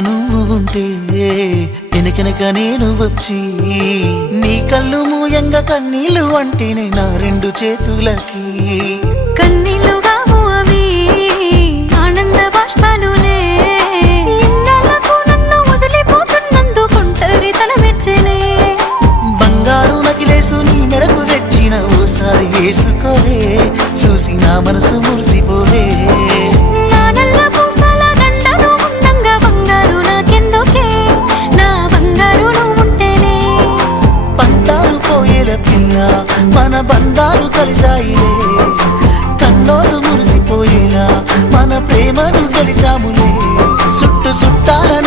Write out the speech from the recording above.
నువ్వు ఉంటే వెనకెనక నేను వచ్చి నీ కళ్ళు మూయంగా కన్నీళ్ళు అంటేనే నా రెండు చేతులకి కన్నీళ్ళుగావు అవి ఆనంద బాష్పాలులే ఇన్నాళ్ళకు నన్ను వదిలిపోతున్నందుకు ఒంటరితనం మెచ్చనే బంగారు నకిలేసు నీ మెడకు తెచ్చిన ఓసారి వేసుకోవే చూసి నా మనసు మురిసిపోవే మన బంధాలు కలిసాయిలే కన్నోళ్ళు మురిసిపోయేలా మన ప్రేమను గెలిచాములే చుట్టాల